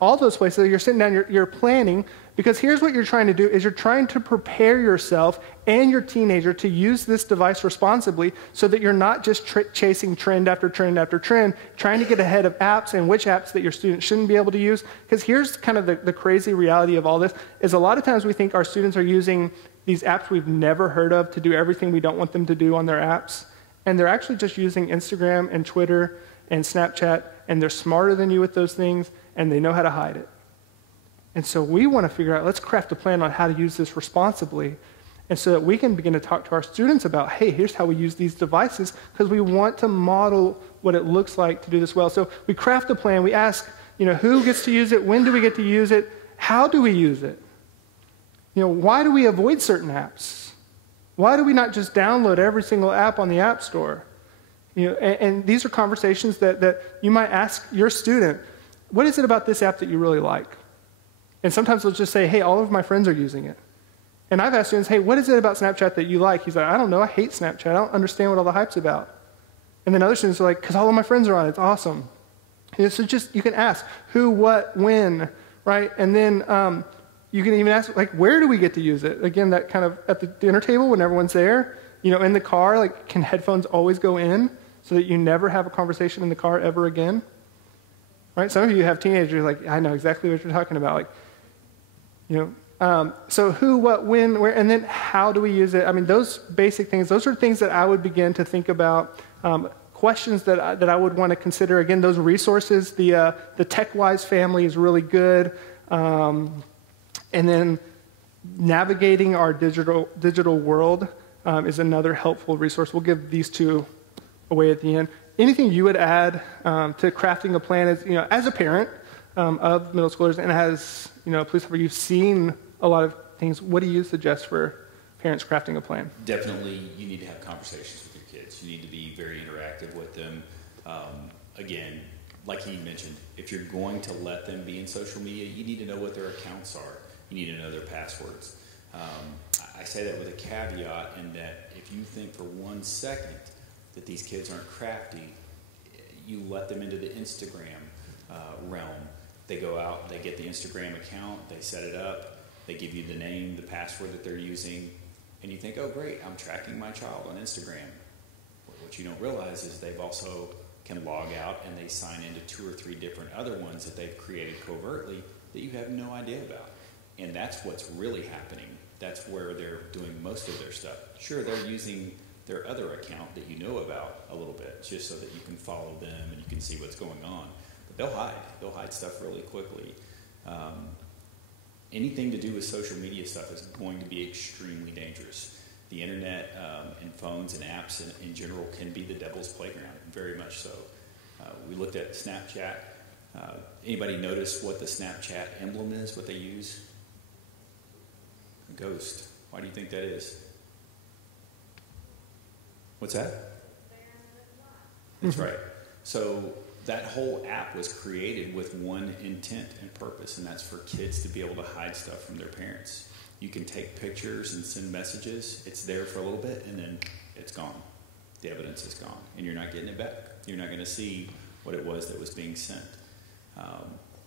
All those places, you're sitting down, you're planning, because here's what you're trying to do, is you're trying to prepare yourself and your teenager to use this device responsibly so that you're not just chasing trend after trend after trend, trying to get ahead of apps and which apps that your students shouldn't be able to use. Because here's kind of the crazy reality of all this, is a lot of times we think our students are using these apps we've never heard of to do everything we don't want them to do on their apps. And they're actually just using Instagram and Twitter and Snapchat, and they're smarter than you with those things, and they know how to hide it. And so we want to figure out, let's craft a plan on how to use this responsibly, and so that we can begin to talk to our students about, hey, here's how we use these devices, because we want to model what it looks like to do this well. So we craft a plan. We ask, who gets to use it? When do we get to use it? How do we use it? Why do we avoid certain apps? Why do we not just download every single app on the App Store? And these are conversations that you might ask your student, what is it about this app that you really like? And sometimes they'll just say, hey, all of my friends are using it. And I've asked students, hey, what is it about Snapchat that you like? He's like, I don't know, I hate Snapchat. I don't understand what all the hype's about. And then other students are like, because all of my friends are on it, it's awesome. So you can ask who, what, when, right? And then you can even ask, where do we get to use it? Again, that kind of at the dinner table when everyone's there, in the car, can headphones always go in so that you never have a conversation in the car ever again? Right? Some of you have teenagers I know exactly what you're talking about. So who, what, when, where, and then how do we use it? Those basic things, those are things that I would begin to think about. Questions that I would want to consider. Again, those resources, the TechWise family is really good. And then navigating our digital world is another helpful resource. We'll give these two away at the end. Anything you would add to crafting a plan as a parent of middle schoolers and as police officer, you've seen a lot of things. What do you suggest for parents crafting a plan? Definitely, you need to have conversations with your kids. You need to be very interactive with them. Again, like he mentioned, if you're going to let them be in social media, you need to know what their accounts are. You need to know their passwords. I say that with a caveat in that if you think for 1 second that these kids aren't crafty, you let them into the Instagram realm. They go out, they get the Instagram account, they set it up, they give you the name, the password that they're using, and you think, oh great, I'm tracking my child on Instagram. What you don't realize is they've also can log out and they sign into 2 or 3 different other ones that they've created covertly that you have no idea about. And that's what's really happening. That's where they're doing most of their stuff. Sure, they're using their other account that you know about a little bit, just so that you can follow them and you can see what's going on. But they'll hide. They'll hide stuff really quickly. Anything to do with social media stuff is going to be extremely dangerous. The internet and phones and apps in general can be the devil's playground, very much so. We looked at Snapchat. Anybody notice what the Snapchat emblem is, what they use? A ghost. Why do you think that is? What's that? That's right. So that whole app was created with one intent and purpose, and that's for kids to be able to hide stuff from their parents. You can take pictures and send messages. It's there for a little bit, and then it's gone. The evidence is gone, and you're not getting it back. You're not going to see what it was that was being sent.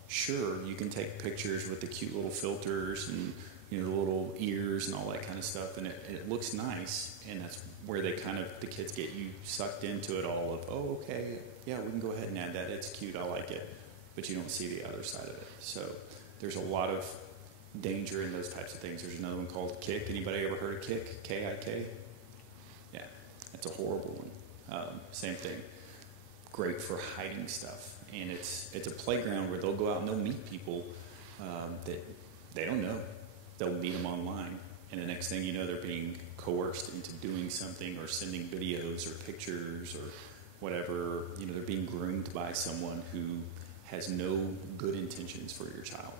Sure, you can take pictures with the cute little filters and the little ears and all that kind of stuff, and it looks nice, and that's where the kids get you sucked into it all of, oh, okay, yeah, we can go ahead and add that. It's cute. I like it. But you don't see the other side of it. So there's a lot of danger in those types of things. There's another one called Kik. Anybody ever heard of Kik? K-I-K? Yeah, that's a horrible one. Same thing. Great for hiding stuff. And it's a playground where they'll go out and they'll meet people that they don't know. They'll meet them online. And the next thing you know, they're being coerced into doing something or sending videos or pictures or whatever. They're being groomed by someone who has no good intentions for your child.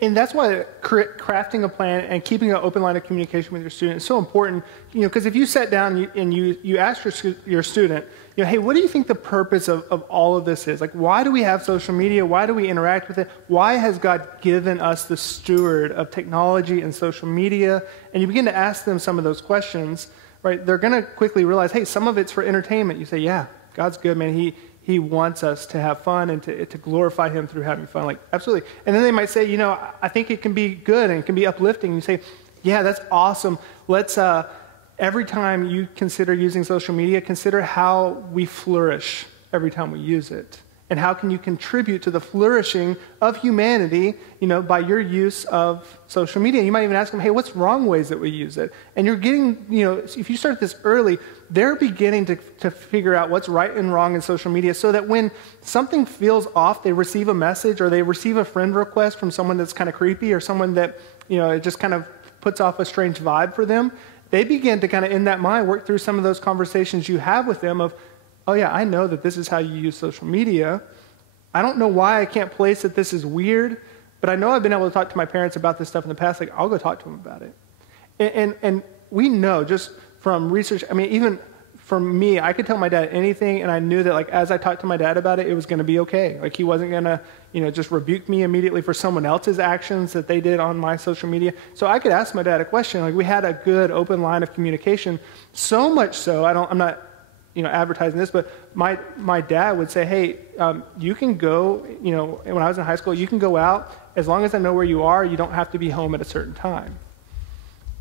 And that's why crafting a plan and keeping an open line of communication with your student is so important. Because if you sat down and you ask your student, hey, what do you think the purpose of all of this is? Like, why do we have social media? Why do we interact with it? Why has God given us the steward of technology and social media? And you begin to ask them some of those questions, right? They're going to quickly realize, hey, some of it's for entertainment. You say, yeah, God's good, man. He wants us to have fun and to glorify him through having fun. Like, absolutely. And then they might say, I think it can be good and it can be uplifting. You say, yeah, that's awesome. Let's, every time you consider using social media, consider how we flourish every time we use it. And how can you contribute to the flourishing of humanity, by your use of social media? You might even ask them, hey, what's wrong ways that we use it? And you're getting, if you start this early, they're beginning to figure out what's right and wrong in social media so that when something feels off, they receive a message or they receive a friend request from someone that's kind of creepy or someone that, it just kind of puts off a strange vibe for them. They begin to kind of, in that mind, work through some of those conversations you have with them of, oh yeah, I know that this is how you use social media. I don't know why I can't place that this is weird, but I know I've been able to talk to my parents about this stuff in the past. Like, I'll go talk to them about it. And we know just from research, even from me, I could tell my dad anything, and I knew that like as I talked to my dad about it, it was going to be okay. Like he wasn't going to, just rebuke me immediately for someone else's actions that they did on my social media. So I could ask my dad a question. Like we had a good open line of communication, so much so I'm not advertising this, but my dad would say, hey, you can go, when I was in high school, you can go out. As long as I know where you are, you don't have to be home at a certain time.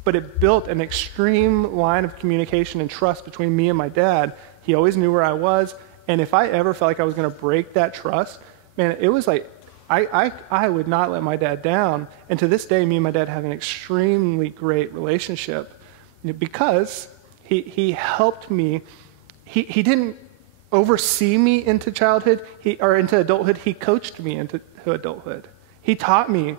But it built an extreme line of communication and trust between me and my dad. He always knew where I was. And if I ever felt like I was going to break that trust, man, it was like, I would not let my dad down. And to this day, me and my dad have an extremely great relationship because he helped me. He didn't oversee me into childhood or into adulthood. He coached me into adulthood. He taught me,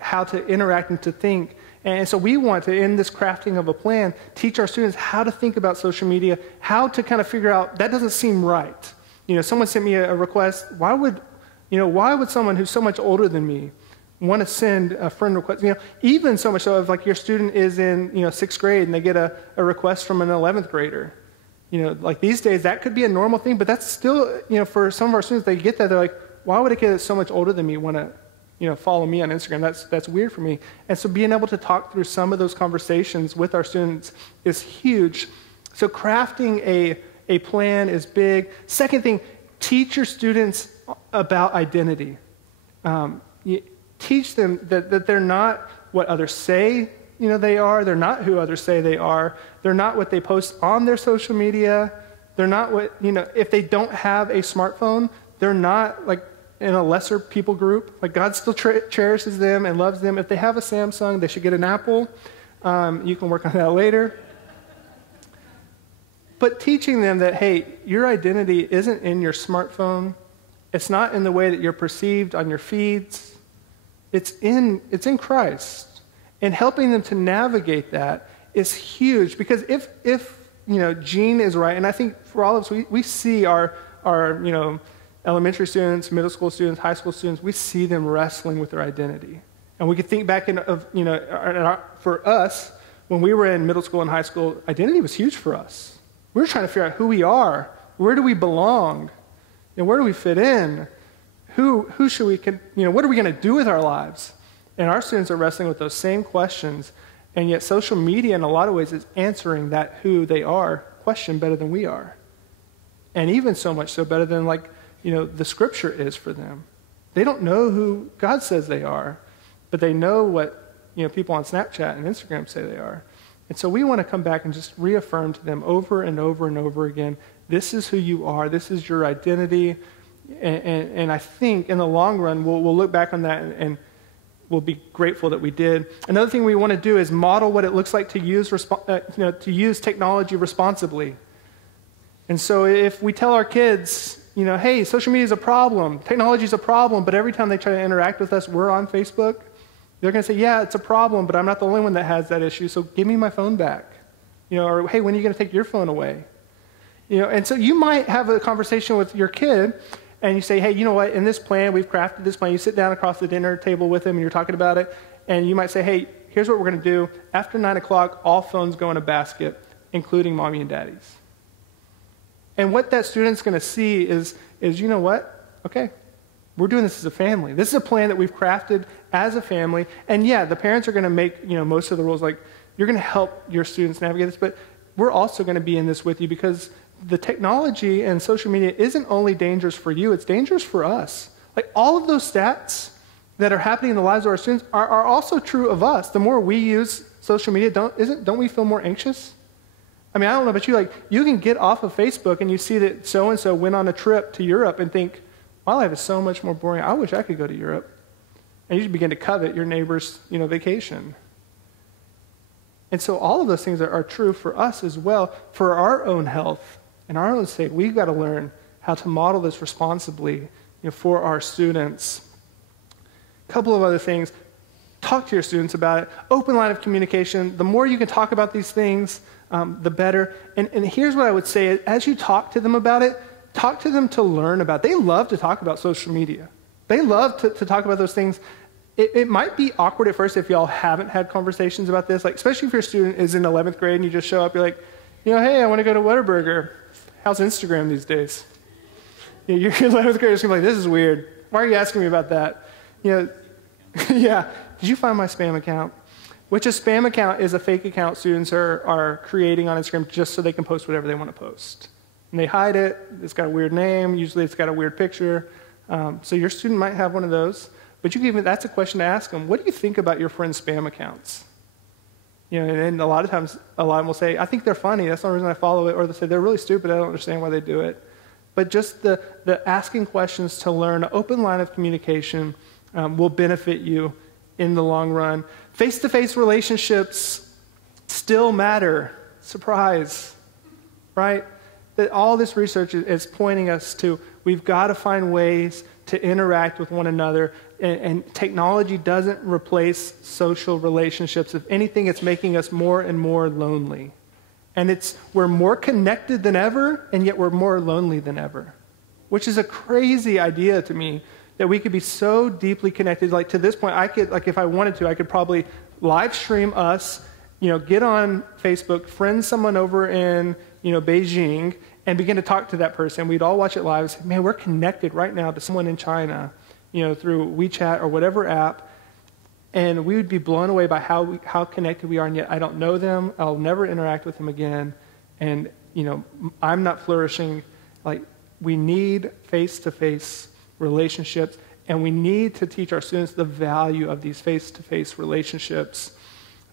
how to interact and to think. And so we want to, in this crafting of a plan, teach our students how to think about social media, how to kind of figure out, that doesn't seem right. Someone sent me a request. Why would someone who's so much older than me want to send a friend request? Even so much so if like your student is in, 6th grade and they get a request from an 11th grader. Like these days, that could be a normal thing, but that's still, for some of our students, they get that, they're like, why would a kid that's so much older than me want to, follow me on Instagram? That's weird for me. And so being able to talk through some of those conversations with our students is huge. So crafting a plan is big. Second thing, teach your students about identity. Teach them that they're not what others say they are. They're not who others say they are. They're not what they post on their social media. They're not what, if they don't have a smartphone, they're not like in a lesser people group. Like God still cherishes them and loves them. If they have a Samsung, they should get an Apple. You can work on that later. But teaching them that, hey, your identity isn't in your smartphone. It's not in the way that you're perceived on your feeds. It's in Christ. And helping them to navigate that is huge, because if Gene is right, and I think for all of us, we see our elementary students, middle school students, high school students, we see them wrestling with their identity. And we could think back for us, when we were in middle school and high school, identity was huge for us. We were trying to figure out who we are, where do we belong, and where do we fit in? Who should we, what are we going to do with our lives? And our students are wrestling with those same questions, and yet social media in a lot of ways is answering that who they are question better than we are. And even so much so better than the scripture is for them. They don't know who God says they are, but they know what people on Snapchat and Instagram say they are. And so we want to come back and just reaffirm to them over and over and over again, this is who you are, this is your identity. And I think in the long run, we'll look back on that and we'll be grateful that we did. Another thing we want to do is model what it looks like to use technology responsibly. And so if we tell our kids, hey, social media is a problem, technology is a problem, but every time they try to interact with us, we're on Facebook, they're going to say, yeah, it's a problem, but I'm not the only one that has that issue, so give me my phone back. Or, hey, when are you going to take your phone away? And so you might have a conversation with your kid, and you say, hey, you know what, in this plan, we've crafted this plan. You sit down across the dinner table with them, and you're talking about it, and you might say, hey, here's what we're going to do. After 9 o'clock, all phones go in a basket, including mommy and daddy's. And what that student's going to see is you know what? Okay, we're doing this as a family. This is a plan that we've crafted as a family. And yeah, the parents are going to make most of the rules. Like, you're going to help your students navigate this, but we're also going to be in this with you, because the technology and social media isn't only dangerous for you, it's dangerous for us. Like, all of those stats that are happening in the lives of our students are also true of us. The more we use social media, don't we feel more anxious? I mean, I don't know about you, you can get off of Facebook and you see that so-and-so went on a trip to Europe and think, my life is so much more boring, I wish I could go to Europe. And you begin to covet your neighbor's, vacation. And so all of those things are true for us as well, for our own health and our own sake. We've got to learn how to model this responsibly, for our students. A couple of other things. Talk to your students about it. Open line of communication. The more you can talk about these things, the better. And here's what I would say. As you talk to them about it, talk to them to learn about it. They love to talk about social media. They love to talk about those things. It might be awkward at first if y'all haven't had conversations about this, especially if your student is in 11th grade and you just show up, you're like, hey, I want to go to Whataburger. How's Instagram these days? Your 11th graders going to be like, this is weird. Why are you asking me about that? Yeah. Did you find my spam account? Which a spam account is a fake account students are creating on Instagram just so they can post whatever they want to post. And they hide it. It's got a weird name. Usually it's got a weird picture. So your student might have one of those. But that's a question to ask them. What do you think about your friends' spam accounts? And a lot of times, a lot of them will say, I think they're funny. That's the only reason I follow it. Or they'll say, they're really stupid. I don't understand why they do it. But just the asking questions to learn, an open line of communication will benefit you in the long run. Face-to-face relationships still matter. Surprise, right? That all this research is pointing us to, we've got to find ways to interact with one another, and technology doesn't replace social relationships. If anything, it's making us more and more lonely. And we're more connected than ever, and yet we're more lonely than ever, which is a crazy idea to me, that we could be so deeply connected. To this point, I could, if I wanted to, I could probably live stream us, get on Facebook, friend someone over in, Beijing, and begin to talk to that person. We'd all watch it live and say, man, we're connected right now to someone in China, through WeChat or whatever app. And we would be blown away by how connected we are, and yet I don't know them. I'll never interact with them again. And, I'm not flourishing. Like, we need face-to-face relationships, and we need to teach our students the value of these face-to-face relationships.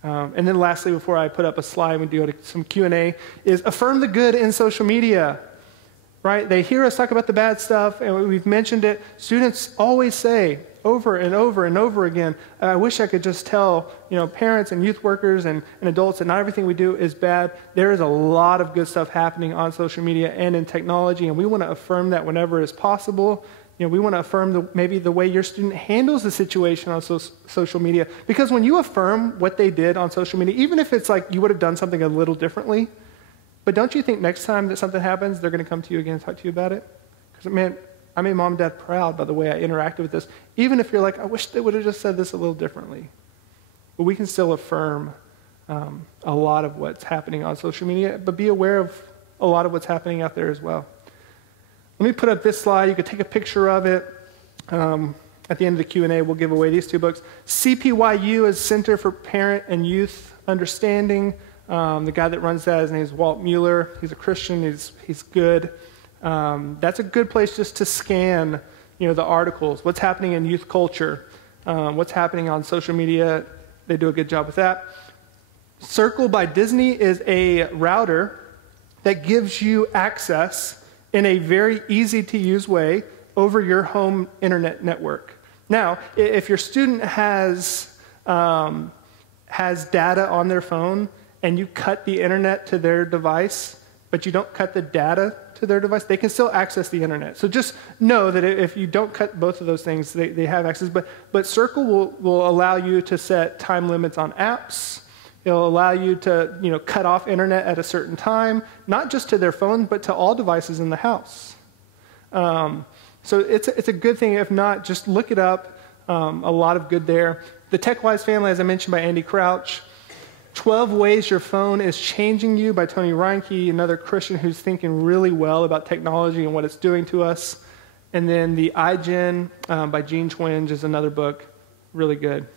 And then lastly, before I put up a slide, we do some Q&A, is affirm the good in social media, right? They hear us talk about the bad stuff, and we've mentioned it. Students always say over and over and over again, I wish I could just tell, parents and youth workers and adults that not everything we do is bad. There is a lot of good stuff happening on social media and in technology, and we want to affirm that whenever is possible. We want to affirm maybe the way your student handles the situation on social media. Because when you affirm what they did on social media, even if it's like you would have done something a little differently, but don't you think next time that something happens, they're going to come to you again and talk to you about it? Because, man, I made mom and dad proud by the way I interacted with this. Even if you're like, I wish they would have just said this a little differently. But we can still affirm a lot of what's happening on social media, but be aware of a lot of what's happening out there as well. Let me put up this slide. You could take a picture of it. At the end of the Q&A, we'll give away these 2 books. CPYU is Center for Parent and Youth Understanding. The guy that runs that, his name is Walt Mueller. He's a Christian. He's good. That's a good place just to scan, the articles. What's happening in youth culture? What's happening on social media? They do a good job with that. Circle by Disney is a router that gives you access in a very easy-to-use way over your home internet network. Now, if your student has data on their phone and you cut the internet to their device, but you don't cut the data to their device, they can still access the internet. So just know that if you don't cut both of those things, they have access. But Circle will allow you to set time limits on apps. It'll allow you to, cut off internet at a certain time, not just to their phone, but to all devices in the house. So it's a good thing. If not, just look it up. A lot of good there. The TechWise Family, as I mentioned, by Andy Crouch. 12 Ways Your Phone is Changing You by Tony Reinke, another Christian who's thinking really well about technology and what it's doing to us. And then the iGen by Gene Twenge is another book, really good.